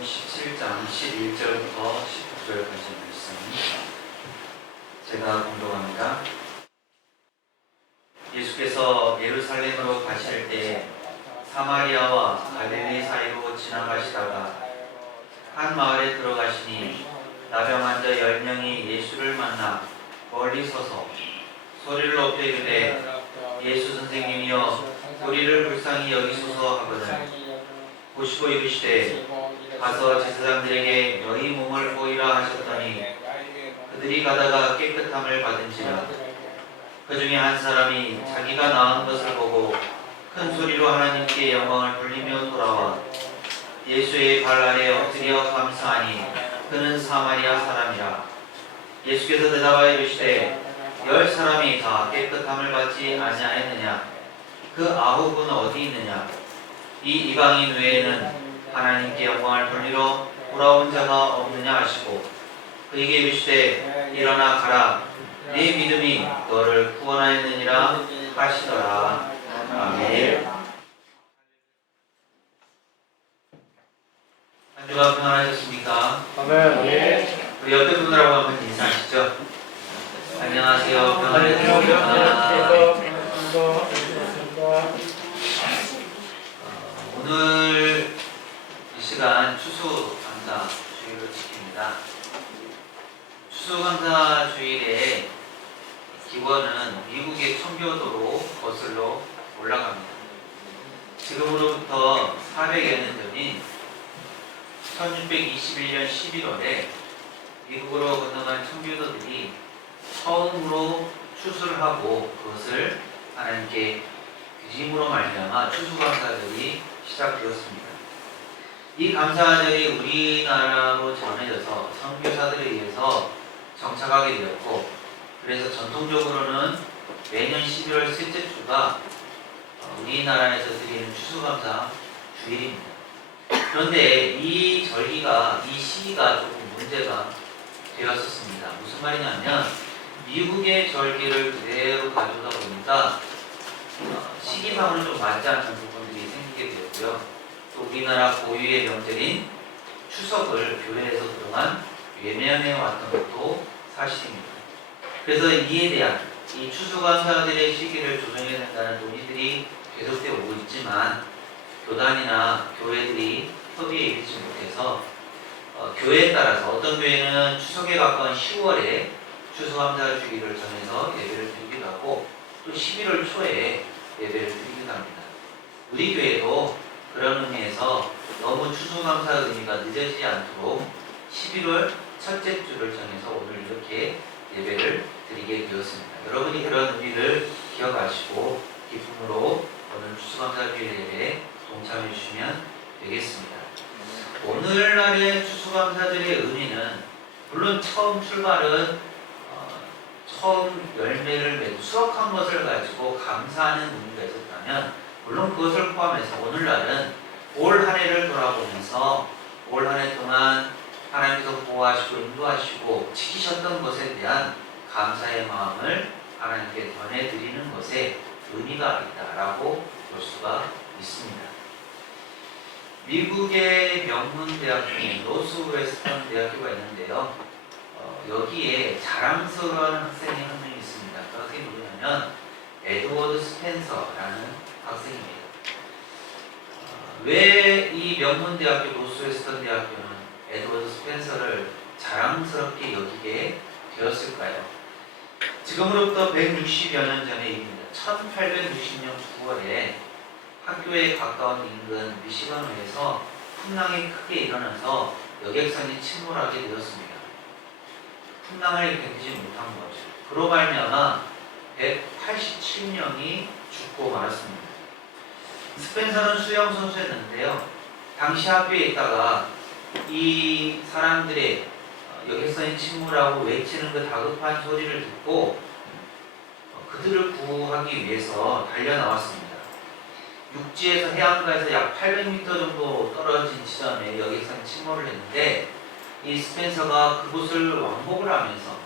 마태복음 17장 11절부터 19절까지 말씀 제가 공독합니다. 예수께서 예루살렘으로 가실 때 사마리아와 갈릴리 사이로 지나가시다가 한 마을에 들어가시니 나병 환자 10명이 예수를 만나 멀리 서서 소리를 높여 이르되 예수 선생님이여 우리를 불쌍히 여기소서 하거든 보시고 이르시되 가서 제사장들에게 너희 몸을 보이라 하셨더니 그들이 가다가 깨끗함을 받은지라. 그 중에 한 사람이 자기가 나은 것을 보고 큰 소리로 하나님께 영광을 돌리며 돌아와 예수의 발 아래 엎드려 감사하니 그는 사마리아 사람이라. 예수께서 대답하여 이르시되 10사람이 다 깨끗함을 받지 아니하였느냐? 그 9은 어디 있느냐? 이 이방인 외에는 하나님께 영광을 돌리러 돌아온 자가 없느냐 하시고 그에게 이르시되 일어나 가라 네 믿음이 너를 구원하였느니라 하시더라. 아멘. 한 주간 평안하셨습니까? 아멘. 우리 옆에 분들하고 한번 인사하시죠. 안녕하세요. 평안하셨습니까? 오늘 이 시간 추수감사 주일을 지킵니다. 추수감사 주일의 기원은 미국의 청교도로 거슬러 올라갑니다. 지금으로부터 400여 년 전인 1621년 11월에 미국으로 건너간 청교도들이 처음으로 추수를 하고 그것을 하나님께 드림으로 말미암아 추수감사절이 시작되었습니다. 이 감사절이 우리나라로 전해져서 선교사들에 의해서 정착하게 되었고 그래서 전통적으로는 매년 12월 셋째 주가 우리나라에서 드리는 추수감사 주일입니다. 그런데 이 절기가 이 시기가 조금 문제가 되었었습니다. 무슨 말이냐면 미국의 절기를 그대로 가져오다 보니까 시기상으로 좀 맞지 않는 부분들이 생기게 되었고요. 또 우리나라 고유의 명절인 추석을 교회에서 그동안 외면해 왔던 것도 사실입니다. 그래서 이에 대한 이 추수감사절의 시기를 조정해야 된다는 논의들이 계속되어 오고 있지만 교단이나 교회들이 협의에 이르지 못해서 교회에 따라서 어떤 교회는 추석에 가까운 10월에 추수감사 주기를 정해서 예배를 드리기도 하고 또 11월 초에 예배를 드리기도 합니다. 우리 교회도 그런 의미에서 너무 추수감사 의미가 늦어지지 않도록 11월 첫째 주를 정해서 오늘 이렇게 예배를 드리게 되었습니다. 여러분이 그런 의미를 기억하시고 기쁨으로 오늘 추수감사 주일 예배에 동참해 주시면 되겠습니다. 오늘날의 추수감사절의 의미는 물론 처음 출발은 처음 열매를 맺고 수확한 것을 가지고 감사하는 의미가 있었다면 물론 그것을 포함해서 오늘날은 올 한 해를 돌아보면서 올 한 해 동안 하나님께서 보호하시고 인도하시고 지키셨던 것에 대한 감사의 마음을 하나님께 전해드리는 것에 의미가 있다라고 볼 수가 있습니다. 미국의 명문 대학 중에 노스웨스턴 대학교가 있는데요. 여기에 자랑스러운 학생이 한 명 있습니다. 그 학생이 누구냐면 에드워드 스펜서라는 학생입니다. 왜 이 명문 대학교 노스웨스턴 대학교는 에드워드 스펜서를 자랑스럽게 여기게 되었을까요? 지금으로부터 160여 년 전의 일입니다. 1860년 9월에 학교에 가까운 인근 미시건주에서 풍랑이 크게 일어나서 여객선이 침몰하게 되었습니다. 풍랑을 견디지 못한 거죠. 그로 말미암아 187명이 죽고 말았습니다. 스펜서는 수영 선수였는데요. 당시 학교에 있다가 이 사람들의 여객선이 침몰하고 외치는 그 다급한 소리를 듣고 그들을 구하기 위해서 달려 나왔습니다. 육지에서 해안가에서 약 800m 정도 떨어진 지점에 여객선이 침몰을 했는데 이 스펜서가 그곳을 왕복을 하면서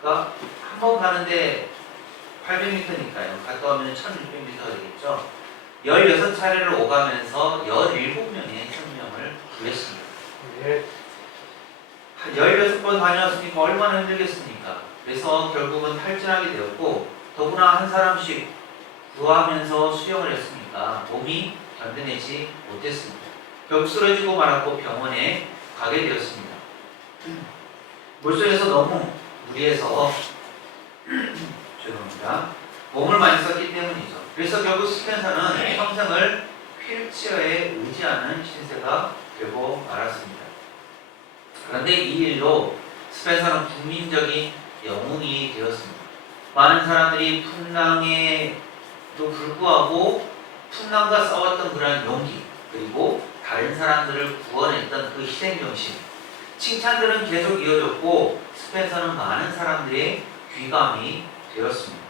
그러니까 한 번 가는데 800m니까요. 갔다 오면 1600m가 되겠죠. 16차례를 오가면서 17명의 생명을 구했습니다. 얼마나 힘들겠습니까? 그래서 결국은 탈진하게 되었고 더구나 한 사람씩 구하면서 수영을 했으니까 몸이 견뎌내지 못했습니다. 결국 쓰러지고 말았고 병원에 가게 되었습니다. 물속에서 너무 무리해서 죄송합니다. 몸을 많이 썼기 때문이죠. 그래서 결국 스펜서는 평생을 휠체어에 의지하는 신세가 되고 말았습니다. 그런데 이 일로 스펜서는 국민적인 영웅이 되었습니다. 많은 사람들이 풍랑에도 불구하고 풍랑과 싸웠던 그러한 용기, 그리고 다른 사람들을 구원했던 그 희생정신, 칭찬들은 계속 이어졌고 스펜서는 많은 사람들의 귀감이 되었습니다.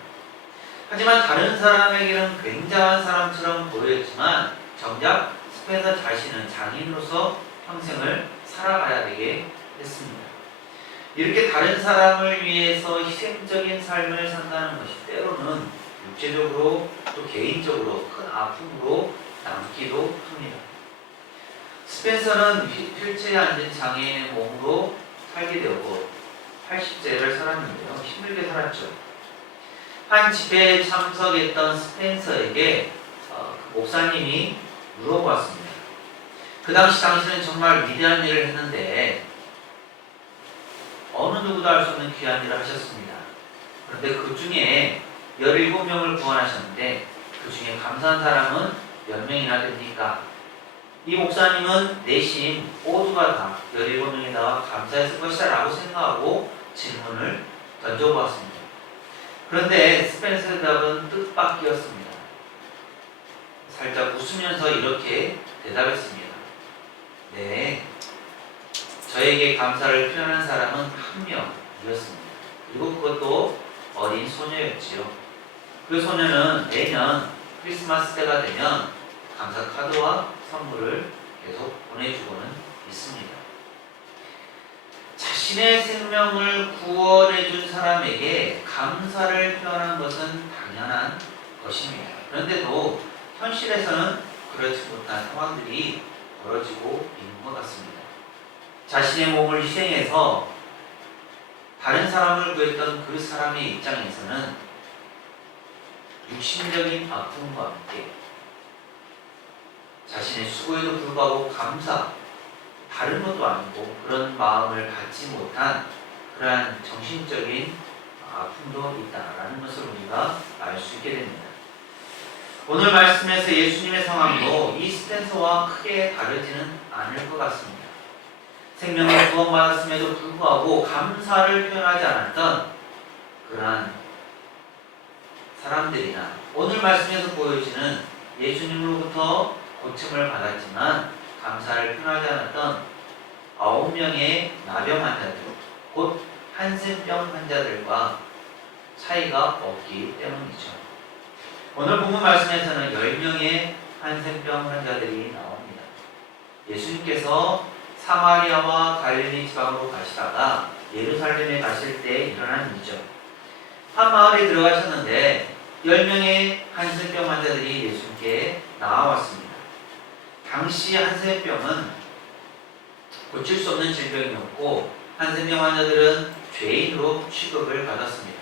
하지만 다른 사람에게는 굉장한 사람처럼 보였지만 정작 스펜서 자신은 장인으로서 평생을 살아가야 되게 했습니다. 이렇게 다른 사람을 위해서 희생적인 삶을 산다는 것이 때로는 육체적으로 또 개인적으로 큰 아픔으로 남기도 합니다. 스펜서는 휠체어에 앉은 장애인의 몸으로 살게 되었고 80세를 살았는데요. 힘들게 살았죠. 한 집회에 참석했던 스펜서에게 그 목사님이 물어보았습니다. 그 당시 당신은 정말 위대한 일을 했는데 어느 누구도 할 수 없는 귀한 일을 하셨습니다. 그런데 그 중에 17명을 구원하셨는데 그 중에 감사한 사람은 몇 명이나 됩니까? 이 목사님은 내심 모두가 다 17명이 다 감사했을 것이다 라고 생각하고 질문을 던져보았습니다. 그런데 스펜서의 답은 뜻밖이었습니다. 살짝 웃으면서 이렇게 대답했습니다. 네, 저에게 감사를 표현한 사람은 한 명이었습니다. 그리고 그것도 어린 소녀였지요. 그 소녀는 매년 크리스마스 때가 되면 감사 카드와 선물을 계속 보내주고는 있습니다. 자신의 생명을 구원해준 사람에게 감사를 표현하는 것은 당연한 것입니다. 그런데도 현실에서는 그렇지 못한 상황들이 벌어지고 있는 것 같습니다. 자신의 몸을 희생해서 다른 사람을 구했던 그 사람의 입장에서는 육신적인 아픔과 함께 자신의 수고에도 불구하고 감사, 다른 것도 아니고 그런 마음을 갖지 못한 그러한 정신적인 아픔도 있다라는 것을 우리가 알 수 있게 됩니다. 오늘 말씀에서 예수님의 상황도 이 스펜서와 크게 다르지는 않을 것 같습니다. 생명을 구원받았음에도 불구하고 감사를 표현하지 않았던 그러한 사람들이나 오늘 말씀에서 보여지는 예수님으로부터 고침을 받았지만 감사를 표현하지 않았던 9명의 나병 환자들, 곧 한센병 환자들과 차이가 없기 때문이죠. 오늘 본문 말씀에서는 10명의 한센병 환자들이 나옵니다. 예수님께서 사마리아와 갈릴리 지방으로 가시다가 예루살렘에 가실 때 일어난 일이죠. 한 마을에 들어가셨는데 10명의 한센병 환자들이 예수님께 나와왔습니다. 당시 한센병은 고칠 수 없는 질병이었고 한센병 환자들은 죄인으로 취급을 받았습니다.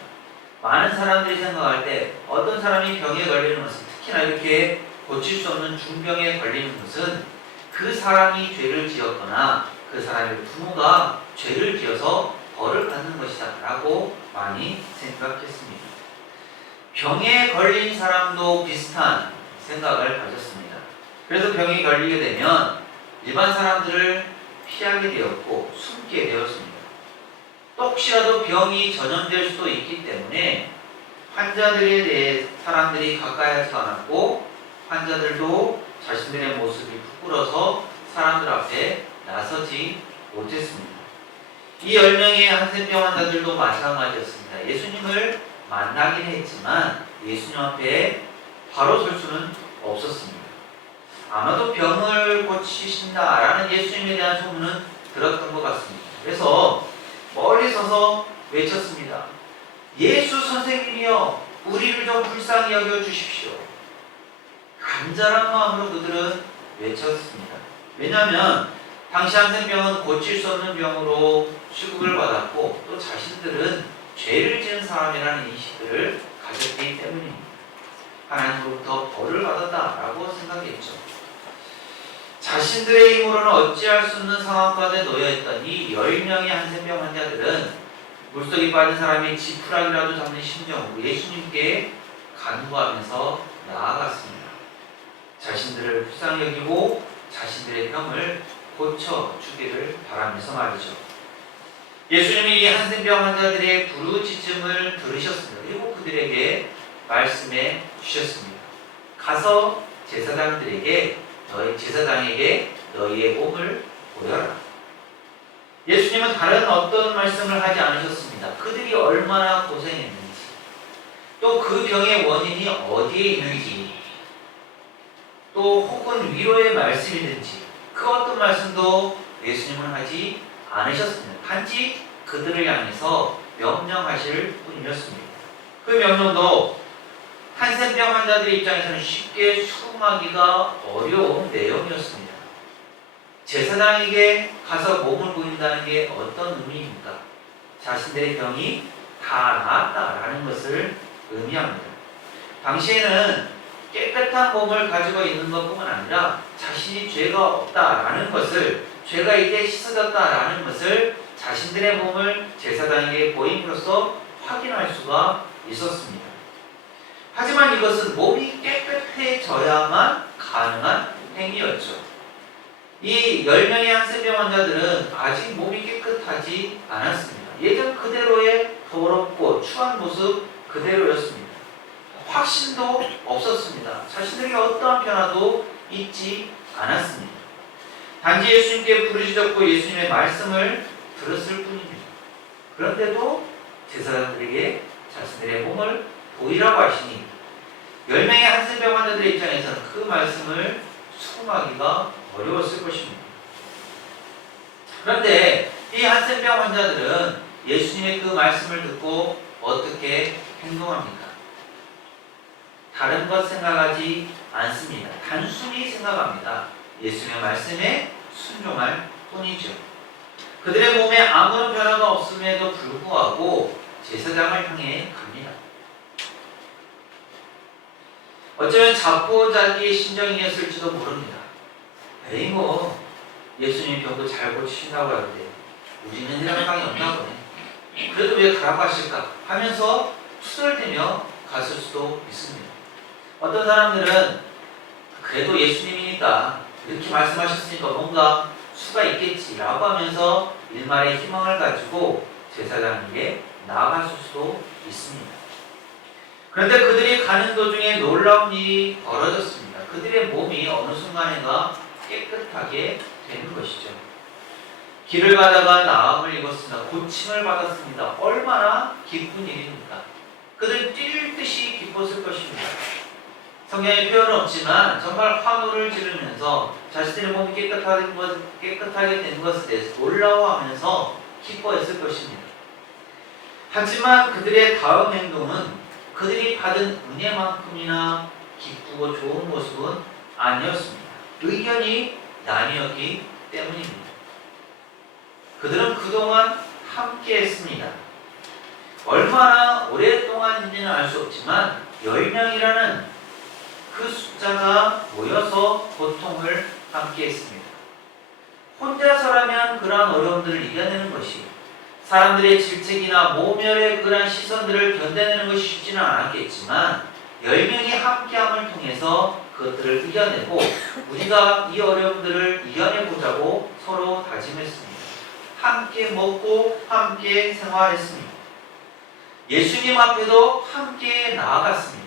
많은 사람들이 생각할 때 어떤 사람이 병에 걸리는 것은, 특히나 이렇게 고칠 수 없는 중병에 걸리는 것은 그 사람이 죄를 지었거나 그 사람의 부모가 죄를 지어서 벌을 받는 것이다 라고 많이 생각했습니다. 병에 걸린 사람도 비슷한 생각을 가졌습니다. 그래서 병에 걸리게 되면 일반 사람들을 피하게 되었고 숨게 되었습니다. 또 혹시라도 병이 전염될 수도 있기 때문에 환자들에 대해 사람들이 가까이 하지 않았고 환자들도 자신들의 모습이 부끄러서 사람들 앞에 나서지 못했습니다. 이 10명의 한센병 환자들도 마찬가지였습니다. 예수님을 만나긴 했지만 예수님 앞에 바로 설 수는 없었습니다. 아마도 병을 고치신다라는 예수님에 대한 소문은 들었던 것 같습니다. 그래서 멀리 서서 외쳤습니다. 예수 선생님이여, 우리를 좀 불쌍히 여겨 주십시오. 간절한 마음으로 그들은 외쳤습니다. 왜냐하면 당시 한센병은 고칠 수 없는 병으로 취급을 받았고 또 자신들은 죄를 지은 사람이라는 인식들을 가졌기 때문입니다. 하나님으로부터 벌을 받았다라고 생각했죠. 자신들의 힘으로는 어찌할 수 없는 상황 가운데 놓여있던 이 10명의 한센병 환자들은 물속에 빠진 사람이 지푸라기라도 잡는 심정으로 예수님께 간구하면서 나아갔습니다. 자신들을 불쌍히 여기고 자신들의 병을 고쳐주기를 바라면서 말이죠. 예수님이 이 한센병 환자들의 부르짖음을 들으셨습니다. 그리고 그들에게 말씀해 주셨습니다. 가서 제사장에게 너희의 몸을 보여라. 예수님은 다른 어떤 말씀을 하지 않으셨습니다. 그들이 얼마나 고생했는지, 또 그 병의 원인이 어디에 있는지, 또 혹은 위로의 말씀이든지 그 어떤 말씀도 예수님은 하지 않으셨습니다. 단지 그들을 향해서 명령하실 뿐이었습니다. 그 명령도 한센병 환자들의 입장에서는 쉽게 수긍하기가 어려운 내용이었습니다. 제사장에게 가서 몸을 보인다는 게 어떤 의미입니까? 자신들의 병이 다 나았다라는 것을 의미합니다. 당시에는 깨끗한 몸을 가지고 있는 것뿐만 아니라 자신이 죄가 없다라는 것을, 죄가 이제 씻어졌다라는 것을 자신들의 몸을 제사장에게 보임으로써 확인할 수가 있었습니다. 하지만 이것은 몸이 깨끗해져야만 가능한 행위였죠. 이 10명의 한센병 환자들은 아직 몸이 깨끗하지 않았습니다. 예전 그대로의 더럽고 추한 모습 그대로였습니다. 확신도 없었습니다. 자신들에게 어떠한 변화도 있지 않았습니다. 단지 예수님께 부르짖었고 예수님의 말씀을 들었을 뿐입니다. 그런데도 제사장들에게 자신들의 몸을 보이라고 하시니 10명의 한센병 환자들의 입장에서는 그 말씀을 수긍하기가 어려웠을 것입니다. 그런데 이 한센병 환자들은 예수님의 그 말씀을 듣고 어떻게 행동합니까? 다른 것 생각하지 않습니다. 단순히 생각합니다. 예수님의 말씀에 순종할 뿐이죠. 그들의 몸에 아무런 변화가 없음에도 불구하고 제사장을 향해 갑니다. 어쩌면 자포자기의 심정이었을지도 모릅니다. 에이 뭐 예수님 병도 잘 고치신다고 하는데 우리는 이런 상황이 없나 보네. 그래도 왜 가라고 하실까 하면서 투덜대며 갔을 수도 있습니다. 어떤 사람들은 그래도 예수님이니까 이렇게 말씀하셨으니까 뭔가 수가 있겠지라고 하면서 일말의 희망을 가지고 제사장에게 나아갔을 수도 있습니다. 그런데 그들이 가는 도중에 놀라운 일이 벌어졌습니다. 그들의 몸이 어느 순간인가 깨끗하게 되는 것이죠. 길을 가다가 나음을 입었습니다. 고침을 받았습니다. 얼마나 기쁜 일입니까? 그들은 뛸 듯이 기뻤을 것입니다. 성경에 표현은 없지만 정말 환호를 지르면서 자신들의 몸이 깨끗하게 된 것에 대해서 놀라워하면서 기뻐했을 것입니다. 하지만 그들의 다음 행동은 그들이 받은 은혜만큼이나 기쁘고 좋은 모습은 아니었습니다. 의견이 나뉘었기 때문입니다. 그들은 그동안 함께 했습니다. 얼마나 오랫동안인지는 알 수 없지만 10명이라는 그 숫자가 모여서 고통을 함께 했습니다. 혼자서라면 그러한 어려움들을 이겨내는 것이, 사람들의 질책이나 모멸의 그러한 시선들을 견뎌내는 것이 쉽지는 않았겠지만 10명이 함께함을 통해서 그것들을 이겨내고 우리가 이 어려움들을 이겨내보자고 서로 다짐했습니다. 함께 먹고 함께 생활했습니다. 예수님 앞에도 함께 나아갔습니다.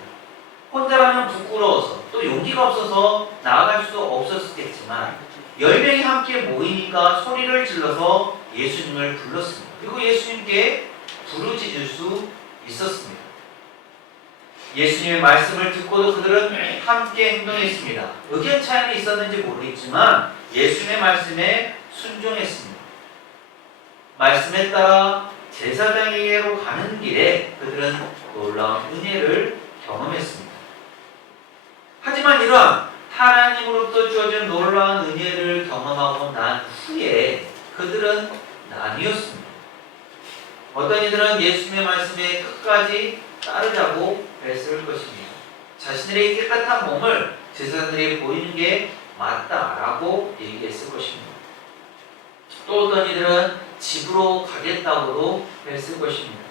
혼자라면 부끄러워서 또 용기가 없어서 나아갈 수도 없었겠지만 10명이 함께 모이니까 소리를 질러서 예수님을 불렀습니다. 그리고 예수님께 부르짖을 수 있었습니다. 예수님의 말씀을 듣고도 그들은 함께 행동했습니다. 의견 차이는 있었는지 모르겠지만 예수님의 말씀에 순종했습니다. 말씀에 따라 제사장에게로 가는 길에 그들은 놀라운 은혜를 경험했습니다. 하지만 이러한 하나님으로부터 주어진 놀라운 은혜를 경험하고 난 후에 그들은 나뉘었습니다. 어떤 이들은 예수님의 말씀에 끝까지 따르자고 애쓸 것입니다. 자신들의 깨끗한 몸을 제사장들에게 보이는 게 맞다라고 얘기했을 것입니다. 또 어떤 이들은 집으로 가겠다고도 애쓸 것입니다.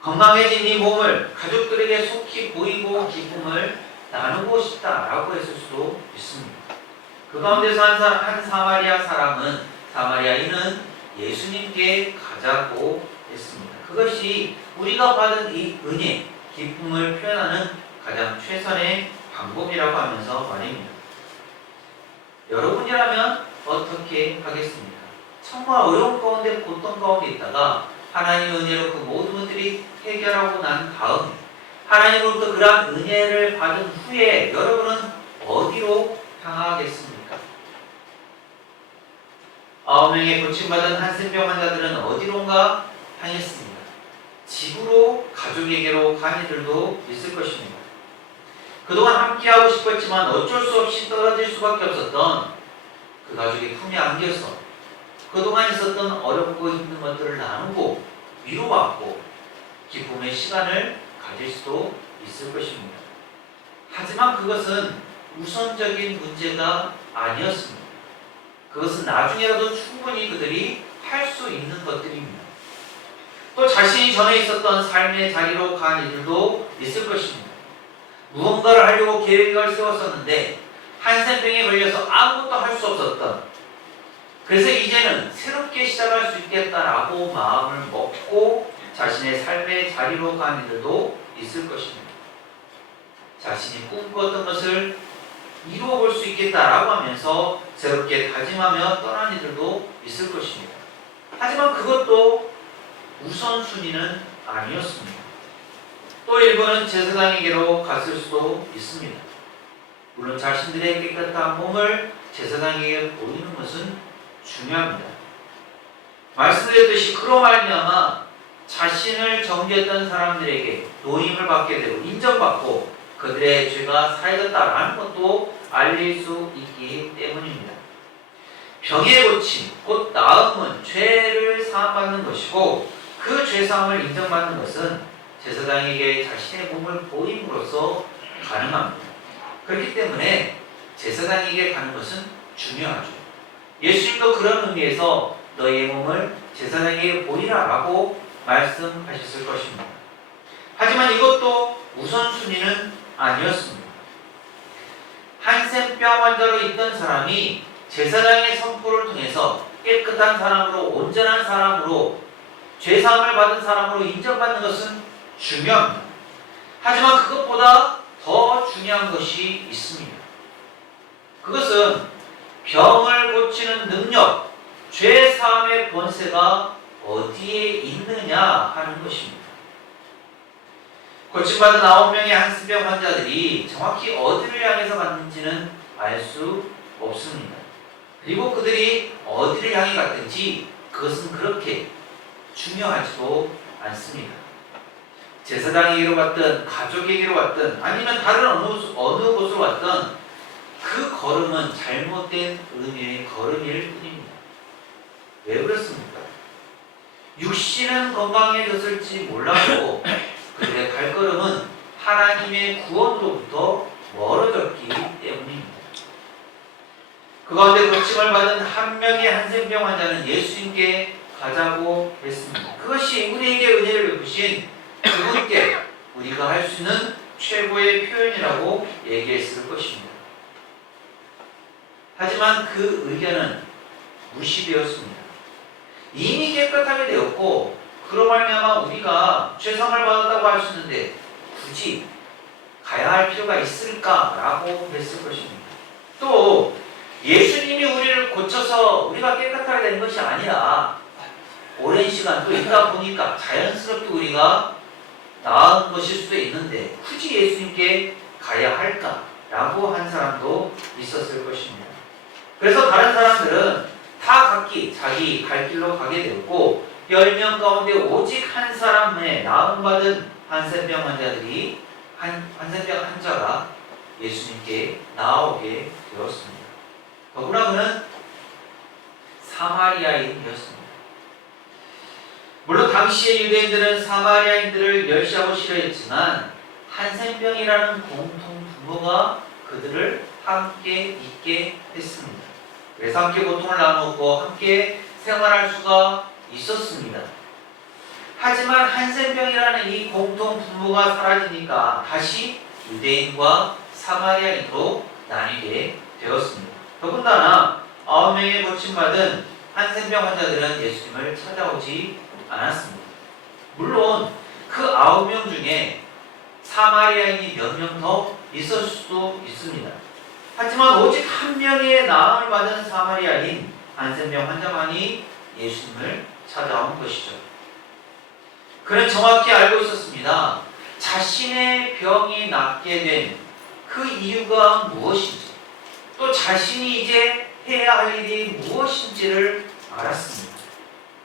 건강해진 이 몸을 가족들에게 속히 보이고 기쁨을 나누고 싶다라고 했을 수도 있습니다. 그 가운데서 한 사마리아 사람은, 사마리아인은 예수님께 가자고 했습니다. 그것이 우리가 받은 이 은혜, 기쁨을 표현하는 가장 최선의 방법이라고 하면서 말입니다. 여러분이라면 어떻게 하겠습니까? 정말 어려운 가운데, 고통 가운데 있다가 하나님의 은혜로 그 모든 것들이 해결하고 난 다음에 하나님으로부터 그러한 은혜를 받은 후에 여러분은 어디로 향하겠습니까? 9명의 고침받은 한센병 환자들은 어디론가 향했습니다. 집으로, 가족에게로 간 이들도 있을 것입니다. 그동안 함께하고 싶었지만 어쩔 수 없이 떨어질 수밖에 없었던 그 가족의 품에 안겨서 그동안 있었던 어렵고 힘든 것들을 나누고 위로받고 기쁨의 시간을 가질 수도 있을 것입니다. 하지만 그것은 우선적인 문제가 아니었습니다. 그것은 나중에라도 충분히 그들이 할 수 있는 것들입니다. 또 자신이 전에 있었던 삶의 자리로 간 이들도 있을 것입니다. 무언가를 하려고 계획을 세웠었는데 한센병에 걸려서 아무것도 할 수 없었던, 그래서 이제는 새롭게 시작할 수 있겠다라고 마음을 먹고 자신의 삶의 자리로 간 이들도 있을 것입니다. 자신이 꿈꿨던 것을 이루어 볼 수 있겠다라고 하면서 새롭게 다짐하며 떠난 이들도 있을 것입니다. 하지만 그것도 우선순위는 아니었습니다. 또 일부는 제사장에게로 갔을 수도 있습니다. 물론 자신들의 깨끗한 몸을 제사장에게 보이는 것은 중요합니다. 말씀드렸듯이 그로 말미암아 자신을 정죄했던 사람들에게 노임을 받게 되고 인정받고 그들의 죄가 사해졌다라는 것도 알릴 수 있기 때문입니다. 병의 고침, 곧 나음은 죄를 사함받는 것이고 그 죄사함을 인정받는 것은 제사장에게 자신의 몸을 보임으로써 가능합니다. 그렇기 때문에 제사장에게 가는 것은 중요하죠. 예수님도 그런 의미에서 너희의 몸을 제사장에게 보이라라고 말씀하셨을 것입니다. 하지만 이것도 우선순위는 아니었습니다. 한센병 환자로 있던 사람이 제사장의 선포를 통해서 깨끗한 사람으로, 온전한 사람으로, 죄사함을 받은 사람으로 인정받는 것은 중요합니다. 하지만 그것보다 더 중요한 것이 있습니다. 그것은 병을 고치는 능력, 죄사함의 권세가 어디에 있느냐 하는 것입니다. 고침받은 9명의 한센병 환자들이 정확히 어디를 향해서 갔는지는 알 수 없습니다. 그리고 그들이 어디를 향해 갔든지 그것은 그렇게 중요하지도 않습니다. 제사장에게로 갔든 가족에게로 갔든 아니면 다른 어느 곳으로 갔든 그 걸음은 잘못된 의미의 걸음일 뿐입니다. 왜 그렇습니까? 육신은 건강해졌을지 몰라도 그들의 발걸음은 하나님의 구원으로부터 멀어졌기 때문입니다. 그 가운데 고침을 받은 한 명의 한센병 환자는 예수님께 가자고 했습니다. 그것이 우리에게 은혜를 베푸신 그분께 우리가 할 수 있는 최고의 표현이라고 얘기했을 것입니다. 하지만 그 의견은 무시되었습니다. 이미 깨끗하게 되었고 그로 말미암아 우리가 죄상을 받았다고 할 수 있는데 굳이 가야 할 필요가 있을까라고 했을 것입니다. 또 예수님이 우리를 고쳐서 우리가 깨끗하게 되는 것이 아니라 오랜 시간 또 있다 보니까 자연스럽게 우리가 나은 것일 수도 있는데 굳이 예수님께 가야 할까라고 한 사람도 있었을 것입니다. 그래서 다른 사람들은 다 각기 자기 갈 길로 가게 되었고 10명 가운데 오직 한 사람의 나음받은 한센병 환자들이 한센병 환자가 예수님께 나아오게 되었습니다. 더구나 그는 사마리아인이었습니다. 물론 당시의 유대인들은 사마리아인들을 멸시하고 싫어했지만 한센병이라는 공통 부모가 그들을 함께 있게 했습니다. 그래서 함께 고통을 나누고 함께 생활할 수가 있었습니다. 하지만 한센병이라는 이 공통 부모가 사라지니까 다시 유대인과 사마리아인으로 나뉘게 되었습니다. 더군다나 9명의 고침받은 한센병 환자들은 예수님을 찾아오지 않았습니다. 물론 그 9명 중에 사마리아인이 몇 명 더 있을 수도 있습니다. 하지만 오직 한 명의 나음을 받은 사마리아인 한센병 환자만이 예수님을 찾아온 것이죠. 그는 정확히 알고 있었습니다. 자신의 병이 낫게 된 그 이유가 무엇인지, 또 자신이 이제 해야 할 일이 무엇인지를 알았습니다.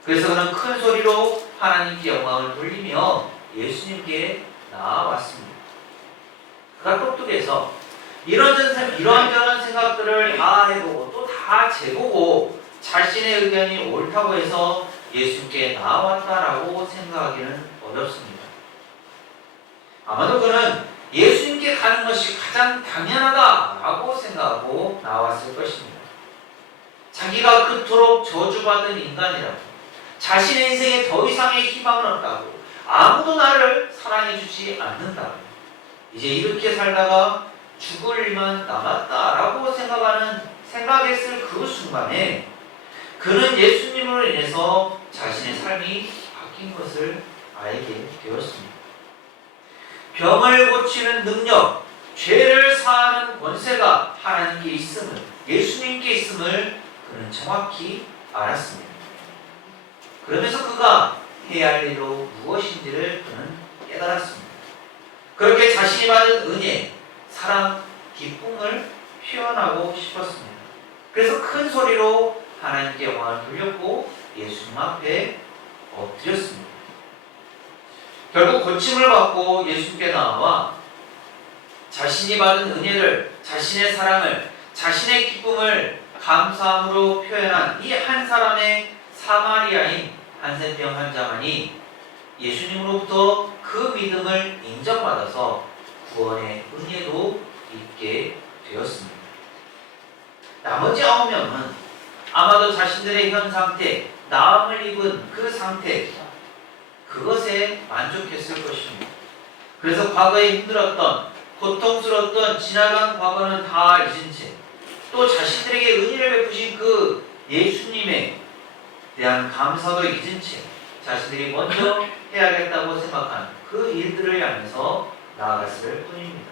그래서 그는 큰 소리로 하나님께 영광을 돌리며 예수님께 나아왔습니다. 그가 똑똑해서 이런저런 생각들을 다 해보고 또 다 재보고 자신의 의견이 옳다고 해서 예수님께 나아왔다라고 생각하기는 어렵습니다. 아마도 그는 예수님께 가는 것이 가장 당연하다라고 생각하고 나왔을 것입니다. 자기가 그토록 저주받은 인간이라고, 자신의 인생에 더 이상의 희망은 없다고, 아무도 나를 사랑해주지 않는다고, 이제 이렇게 살다가 죽을 일만 남았다라고 생각했을 그 순간에 그는 예수님으로 인해서 자신의 삶이 바뀐 것을 알게 되었습니다. 병을 고치는 능력, 죄를 사하는 권세가 하나님께 있음을, 예수님께 있음을 그는 정확히 알았습니다. 그러면서 그가 해야 할 일로 무엇인지를 그는 깨달았습니다. 그렇게 자신이 받은 은혜, 사랑, 기쁨을 표현하고 싶었습니다. 그래서 큰 소리로 하나님께 영광을 돌렸고 예수님 앞에 엎드렸습니다. 결국 고침을 받고 예수님께 나와 자신이 받은 은혜를, 자신의 사랑을, 자신의 기쁨을 감사함으로 표현한 이 한 사람의 사마리아인 한센병 환자만이 예수님으로부터 그 믿음을 인정받아서 구원의 은혜도 있게 되었습니다. 나머지 9명은 아마도 자신들의 현 상태, 나음을 입은 그 상태, 그것에 만족했을 것입니다. 그래서 과거에 힘들었던, 고통스러웠던 지나간 과거는 다 잊은 채, 또 자신들에게 은혜를 베푸신 그 예수님에 대한 감사도 잊은 채 자신들이 먼저 해야겠다고 생각한 그 일들을 향해서 나아갔을 뿐입니다.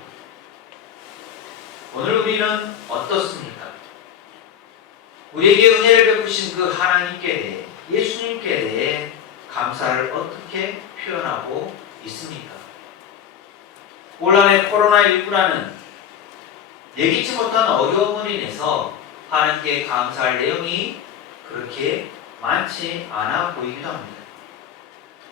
오늘 우리는 어떻습니까? 우리에게 은혜를 베푸신 그 하나님께 대해, 예수님께 대해 감사를 어떻게 표현하고 있습니까? 올 한해 코로나19라는 예기치 못한 어려움으로 인해서 하나님께 감사할 내용이 그렇게 많지 않아 보이기도 합니다.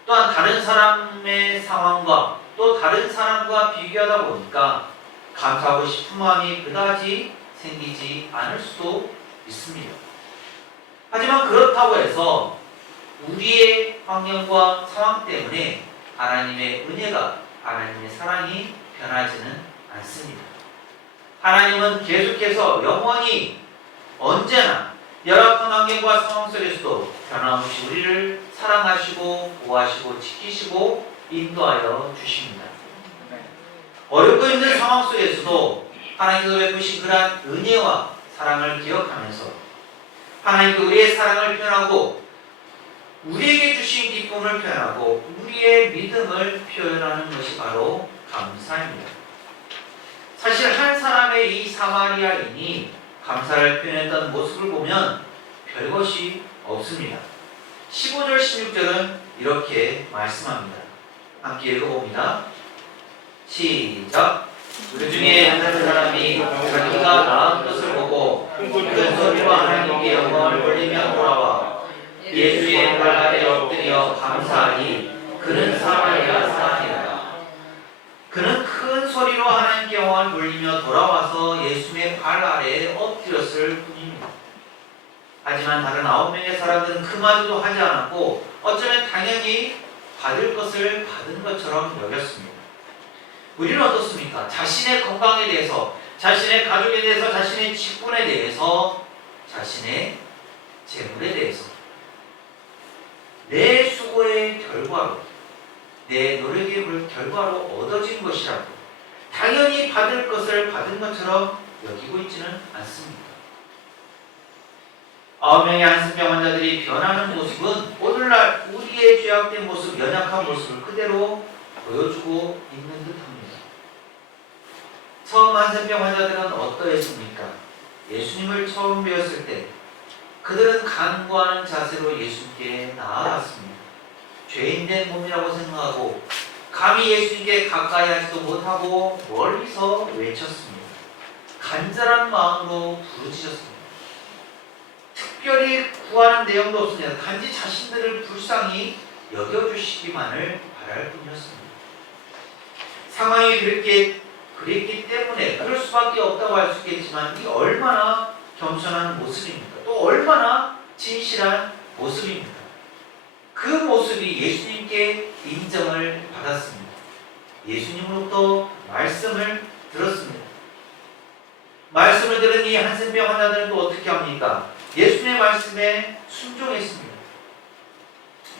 또한 다른 사람의 상황과 또 다른 사람과 비교하다 보니까 감사하고 싶은 마음이 그다지 생기지 않을 수도 있습니다. 하지만 그렇다고 해서 우리의 환경과 상황 때문에 하나님의 은혜가, 하나님의 사랑이 변하지는 않습니다. 하나님은 계속해서 영원히 언제나 열악한 환경과 상황 속에서도 변함없이 우리를 사랑하시고 보호하시고 지키시고 인도하여 주십니다. 어렵고 힘든 상황 속에서도 하나님께서 베푸신 그러한 은혜와 사랑을 기억하면서 하나님께 우리의 사랑을 표현하고 우리에게 주신 기쁨을 표현하고 우리의 믿음을 표현하는 것이 바로 감사입니다. 사실 한 사람의 이 사마리아인이 감사를 표현했던 모습을 보면 별것이 없습니다. 15절 16절은 이렇게 말씀합니다. 함께 읽어봅니다. 시작. 그 중에 한 사람이 자기가 나은 것을 보고 큰 소리로 하나님께 영광을 돌리며 돌아와 예수의 발 아래 엎드려 감사하니 그는 사마리아 사람이라. 그는 큰 소리로 하나님께 영광을 돌리며 돌아와 아래에 엎드렸을 뿐입니다. 하지만 다른 9명의 사람들은 그마저도 하지 않았고 어쩌면 당연히 받을 것을 받은 것처럼 여겼습니다. 우리는 어떻습니까? 자신의 건강에 대해서, 자신의 가족에 대해서, 자신의 직분에 대해서, 자신의 재물에 대해서 내 수고의 결과로, 내 노력의 결과로 얻어진 것이라고 당연히 받을 것을 받은 것처럼 여기고 있지는 않습니다. 9명의 한센병 환자들이 변하는 모습은 오늘날 우리의 죄악된 모습, 연약한 모습을 그대로 보여주고 있는 듯합니다. 처음 한센병 환자들은 어떠했습니까? 예수님을 처음 뵈었을 때 그들은 간구하는 자세로 예수님께 나아갔습니다. 죄인된 몸이라고 생각하고 감히 예수님께 가까이 하지도 못하고 멀리서 외쳤습니다. 간절한 마음으로 부르짖었습니다. 특별히 구하는 내용도 없습니다. 단지 자신들을 불쌍히 여겨주시기만을 바랄 뿐이었습니다. 상황이 그랬기 때문에 그럴 수밖에 없다고 할 수 있겠지만 이 얼마나 겸손한 모습입니까? 또 얼마나 진실한 모습입니까? 그 모습이 예수님께 인정을 받았습니다. 예수님으로부터 말씀을 들었습니다. 말씀을 들은 이 한센병 환자들은 또 어떻게 합니까? 예수님의 말씀에 순종했습니다.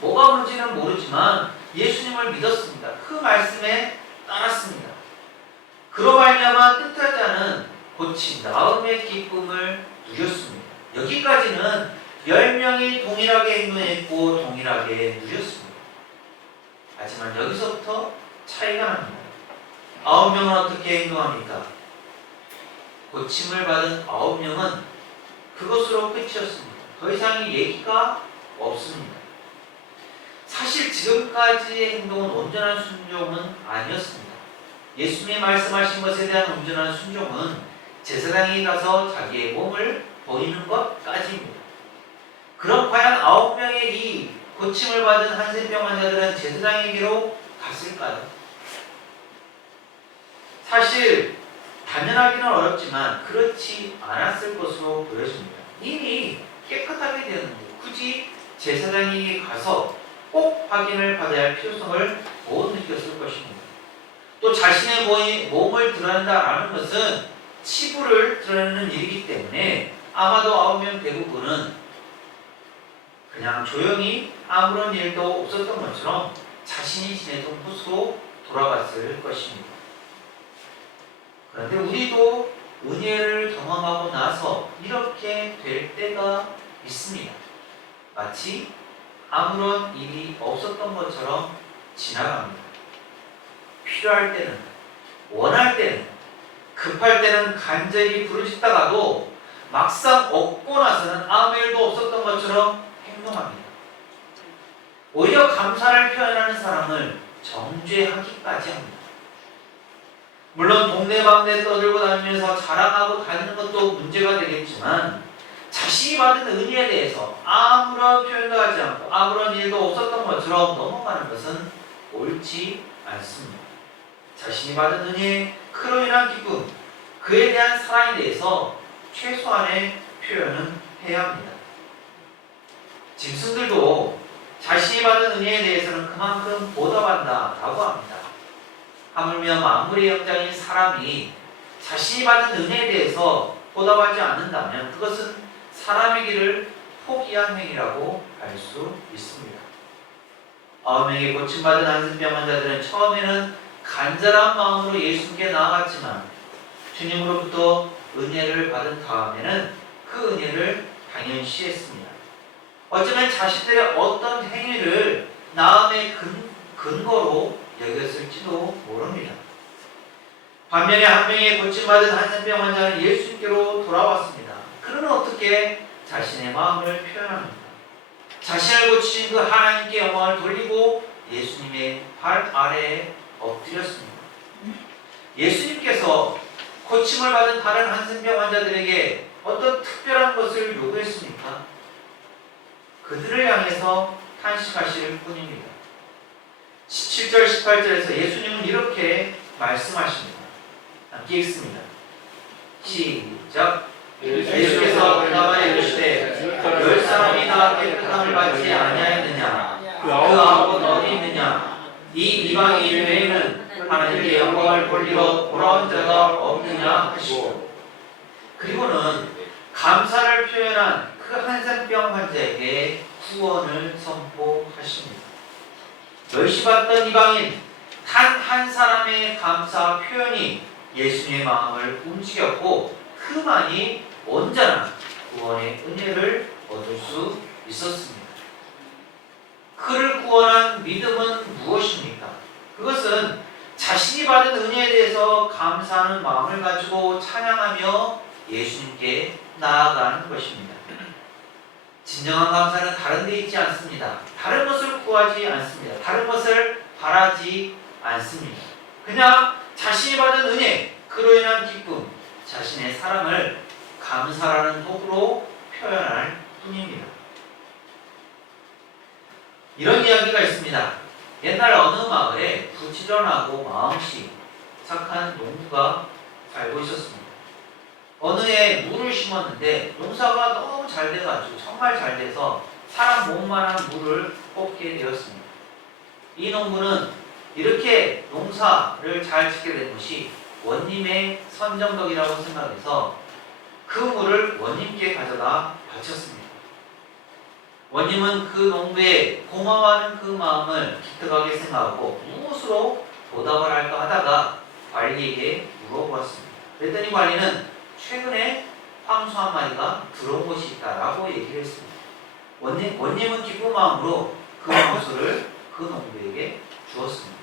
뭐가 뭔지는 모르지만 예수님을 믿었습니다. 그 말씀에 따랐습니다. 그로 말미암아 뜻하지 않은 고침, 나음의 기쁨을 누렸습니다. 여기까지는 10명이 동일하게 행동했고 동일하게 누렸습니다. 하지만 여기서부터 차이가 납니다. 9명은 어떻게 행동합니까? 고침을 받은 9명은 그것으로 끝이었습니다. 더 이상의 얘기가 없습니다. 사실 지금까지의 행동은 온전한 순종은 아니었습니다. 예수님이 말씀하신 것에 대한 온전한 순종은 제사장이 가서 자기의 몸을 보이는 것까지입니다. 그럼 과연 9명의 이 고침을 받은 한센병 환자들은 제사장에게로 갔을까요? 사실 당연하기는 어렵지만 그렇지 않았을 것으로 보여집니다. 이미 깨끗하게 되었는데 굳이 제사장에게 가서 꼭 확인을 받아야 할 필요성을 못 느꼈을 것입니다. 또 자신의 몸을 드러낸다라는 것은 치부를 드러내는 일이기 때문에 아마도 9명 대부분은 그냥 조용히 아무런 일도 없었던 것처럼 자신이 지내던 곳으로 돌아갔을 것입니다. 그런데 우리도 은혜를 경험하고 나서 이렇게 될 때가 있습니다. 마치 아무런 일이 없었던 것처럼 지나갑니다. 필요할 때는, 원할 때는, 급할 때는 간절히 부르짖다가도 막상 얻고 나서는 아무 일도 없었던 것처럼 행동합니다. 오히려 감사를 표현하는 사람을 정죄하기까지 합니다. 물론 동네방네 떠들고 다니면서 자랑하고 다니는 것도 문제가 되겠지만 자신이 받은 은혜에 대해서 아무런 표현도 하지 않고 아무런 일도 없었던 것처럼 넘어가는 것은 옳지 않습니다. 자신이 받은 은혜의 크로 인한 기쁨, 그에 대한 사랑에 대해서 최소한의 표현은 해야 합니다. 짐승들도 자신이 받은 은혜에 대해서는 그만큼 보답한다라고 합니다. 하물며 만물의 영장인 사람이 자신이 받은 은혜에 대해서 보답하지 않는다면 그것은 사람의 길을 포기한 행위라고 할 수 있습니다. 9명의 고침받은 한센병 환자들은 처음에는 간절한 마음으로 예수님께 나아갔지만 주님으로부터 은혜를 받은 다음에는 그 은혜를 당연시했습니다. 어쩌면 자신들의 어떤 행위를 나음의 근거로 여겼을지도 모릅니다. 반면에 한 명의 고침받은 한센병 환자는 예수님께로 돌아왔습니다. 그는 어떻게 자신의 마음을 표현합니다. 자신을 고치신 그 하나님께 영광을 돌리고 예수님의 발 아래에 엎드렸습니다. 예수님께서 고침을 받은 다른 한센병 환자들에게 어떤 특별한 것을 요구했습니까? 그들을 향해서 탄식하실 뿐입니다. 17절 18절에서 예수님은 이렇게 말씀하십니다. 함께 읽습니다. 시작. 이방인 외에는 하나님께 영광을 돌리러 돌아온 자가 없느냐 하시고, 그리고는 감사를 표현한 그 한센병 환자에게 구원을 선포하십니다. 멸시받던 이방인 단 한 사람의 감사 표현이 예수님의 마음을 움직였고, 그만이 온전한 구원의 은혜를 얻을 수 있었습니다. 그를 구원한 믿음은 무엇입니까? 그것은 자신이 받은 은혜에 대해서 감사하는 마음을 가지고 찬양하며 예수님께 나아가는 것입니다. 진정한 감사는 다른 데 있지 않습니다. 다른 것을 구하지 않습니다. 다른 것을 바라지 않습니다. 그냥 자신이 받은 은혜, 그로 인한 기쁨, 자신의 사랑을 감사라는 도구로 표현할 뿐입니다. 이런 이야기가 있습니다. 옛날 어느 마을에 부지런하고 마음씨 착한 농부가 살고 있었습니다. 어느 해 물을 심었는데 농사가 너무 잘 돼가지고, 정말 잘 돼서 사람 몸만한 물을 뽑게 되었습니다. 이 농부는 이렇게 농사를 잘 짓게 된 것이 원님의 선정덕이라고 생각해서 그 물을 원님께 가져다 바쳤습니다. 원님은 그 농부의 고마워하는 그 마음을 기특하게 생각하고 무엇으로 보답을 할까 하다가 관리에게 물어보았습니다. 그랬더니 관리는 최근에 황소 한 마리가 들어온 것이 있다라고 얘기를 했습니다. 원님은 기쁜 마음으로 그 황소를 그 농부에게 주었습니다.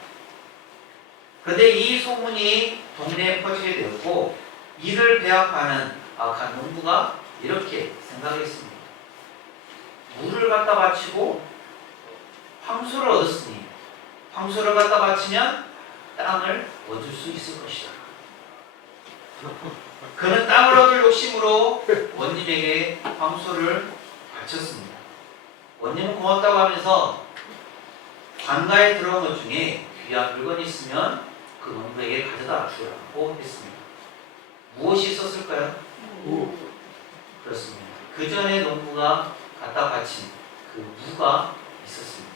그런데 이 소문이 동네에 퍼지게 되었고, 이를 배합하는 악한 농부가 이렇게 생각했습니다. 물을 갖다 바치고 황소를 얻었으니 황소를 갖다 바치면 땅을 얻을 수 있을 것이다. 그는 땅을 얻을 욕심으로 원님에게 황소를 바쳤습니다. 원님은 고맙다고 하면서 관가에 들어온 것 중에 귀한 물건이 있으면 그 농부에게 가져다 주라고 했습니다. 무엇이 있었을까요? 그렇습니다. 그 전에 농부가 갖다 바친 그 무가 있었습니다.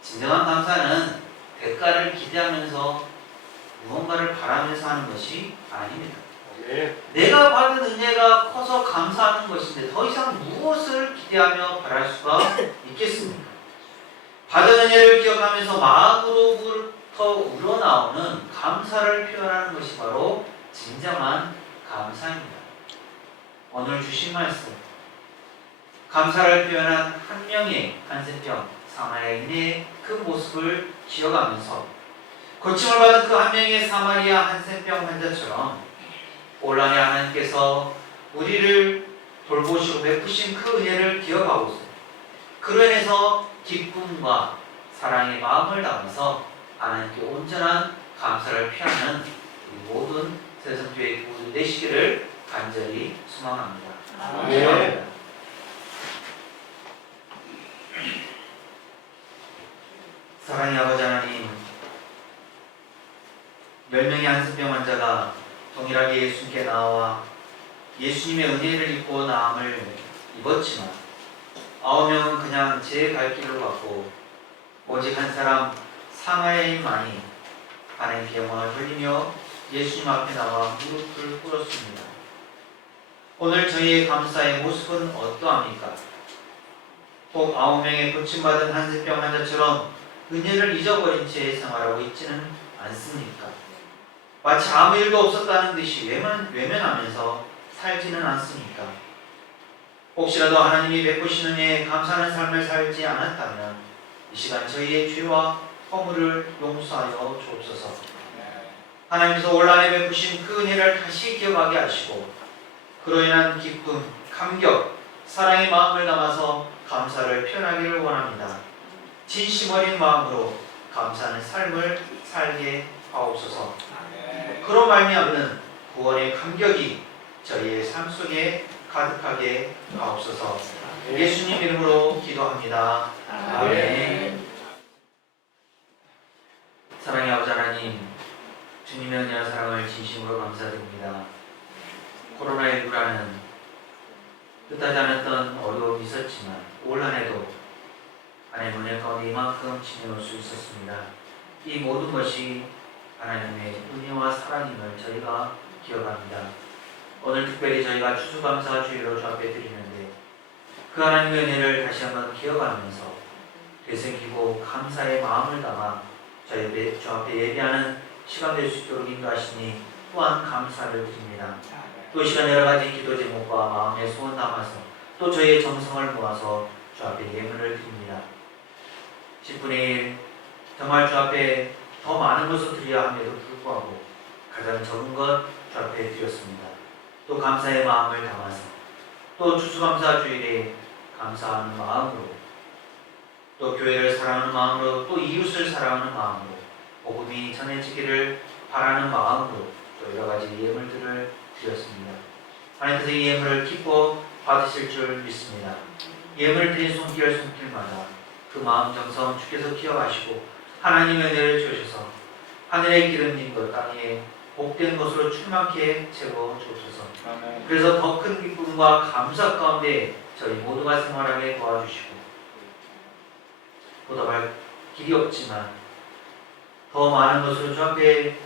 진정한 감사는 대가를 기대하면서 무언가를 바라면서 하는 것이 아닙니다. 내가 받은 은혜가 커서 감사하는 것인데 더 이상 무엇을 기대하며 바랄 수가 있겠습니까? 받은 은혜를 기억하면서 마음으로부터 우러나오는 감사를 표현하는 것이 바로 진정한 감사입니다. 오늘 주신 말씀, 감사를 표현한 한 명의 한센병 사마리아인의 그 모습을 기억하면서 고침을 받은 그 한 명의 사마리아 한센병 환자처럼 올한해 하나님께서 우리를 돌보시고 베푸신 그 은혜를 기억하고서 그로 인해서 기쁨과 사랑의 마음을 담아서 하나님께 온전한 감사를 표하는 우리 모든 새성교회 교우들 되시기를 간절히 소망합니다. 네. 사랑의 아버지 하나님, 10명의 한센병 환자가 동일하게 예수님께 나와 예수님의 은혜를 입고 나음을 입었지만 9명은 그냥 제 갈 길로 갔고 오직 한 사람 사마리아인만이 하나님께 영광을 돌리며 예수님 앞에 나와 무릎을 꿇었습니다. 오늘 저희의 감사의 모습은 어떠합니까? 꼭 9명의 고침받은 한센병 환자처럼 은혜를 잊어버린 채 생활하고 있지는 않습니까? 마치 아무 일도 없었다는 듯이 외면하면서 살지는 않습니까? 혹시라도 하나님이 베푸신 은혜에 감사하는 삶을 살지 않았다면 이 시간 저희의 죄와 허물을 용서하여 주옵소서. 하나님께서 올 한해 베푸신 그 은혜를 다시 기억하게 하시고 그로 인한 기쁨, 감격, 사랑의 마음을 담아서 감사를 표현하기를 원합니다. 진심 어린 마음으로 감사하는 삶을 살게 하옵소서. 그로 말미암는 구원의 감격이 저희의 삶 속에 가득하게 하옵소서. 예수님 이름으로 기도합니다. 아멘. 사랑의 아버지 하나님, 주님의 은혜와 사랑을 진심으로 감사드립니다. 코로나19라는 뜻하지 않았던 어려움이 있었지만 올 한해도 하나님 은혜 가운데 이만큼 지내올 수 있었습니다. 이 모든 것이 하나님의 은혜와 사랑임을 저희가 기억합니다. 오늘 특별히 저희가 추수감사주의로 주 앞에 드리는데 그 하나님의 은혜를 다시 한번 기억하면서 되새기고 감사의 마음을 담아 저희 주 앞에 예배하는 시간 될 수 있도록 인도하시니 또한 감사를 드립니다. 또 시간 여러 가지 기도 제목과 마음의 소원 담아서 또 저희의 정성을 모아서 주 앞에 예물을 드립니다. 10분의 1 정말 주 앞에 더 많은 것을 드려야 함에도 불구하고 가장 적은 것 주 앞에 드렸습니다. 또 감사의 마음을 담아서 또 추수감사주일에 감사하는 마음으로 또 교회를 사랑하는 마음으로 또 이웃을 사랑하는 마음으로 복음이 전해지기를 바라는 마음으로 또 여러 가지 예물들을 드렸습니다. 하나님께서 이 예물을 기뻐 받으실 줄 믿습니다. 예물을 드린 손길마다 그 마음 정성 주께서 기억하시고 하나님의 은혜를 주셔서 하늘의 기름진 것 땅에 복된 것으로 충만케 채워 주옵소서. 그래서 더 큰 기쁨과 감사 가운데 저희 모두가 생활하게 도와주시고 보답할 길이 없지만 더 많은 것으로 주 앞에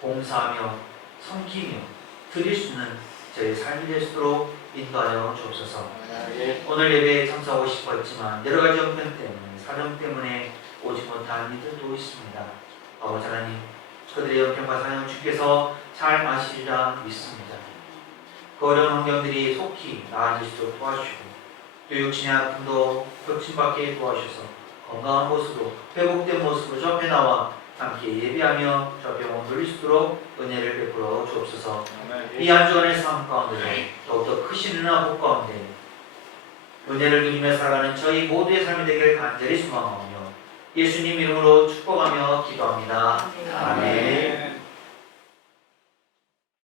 봉사하며 섬기며 드릴 수 있는 저희 삶이 될 수 있도록 인도하여 주옵소서. 오늘 예배에 참석하고 싶었지만 여러 가지 형편 때문에 사정 때문에 오지 못한 이들도 있습니다. 아버지 하나님, 그들의 형편과 사정 주께서 잘 아시리라 믿습니다. 그 어려운 환경들이 속히 나아질 수 있도록 도와주시고 또 육신의 아픔도 격침받게 도와주셔서 건강한 모습으로 회복된 모습으로 저 앞에 나와 함께 예배하며 저 앞에 머물릴 수 있도록 은혜를 베풀어 주옵소서. 이 한 주간의 삶 가운데 더욱더 크신 은혜와 복 가운데 은혜를 누리며 살아가는 저희 모두의 삶이 되길 간절히 소망하며 예수님 이름으로 축복하며 기도합니다. 아멘.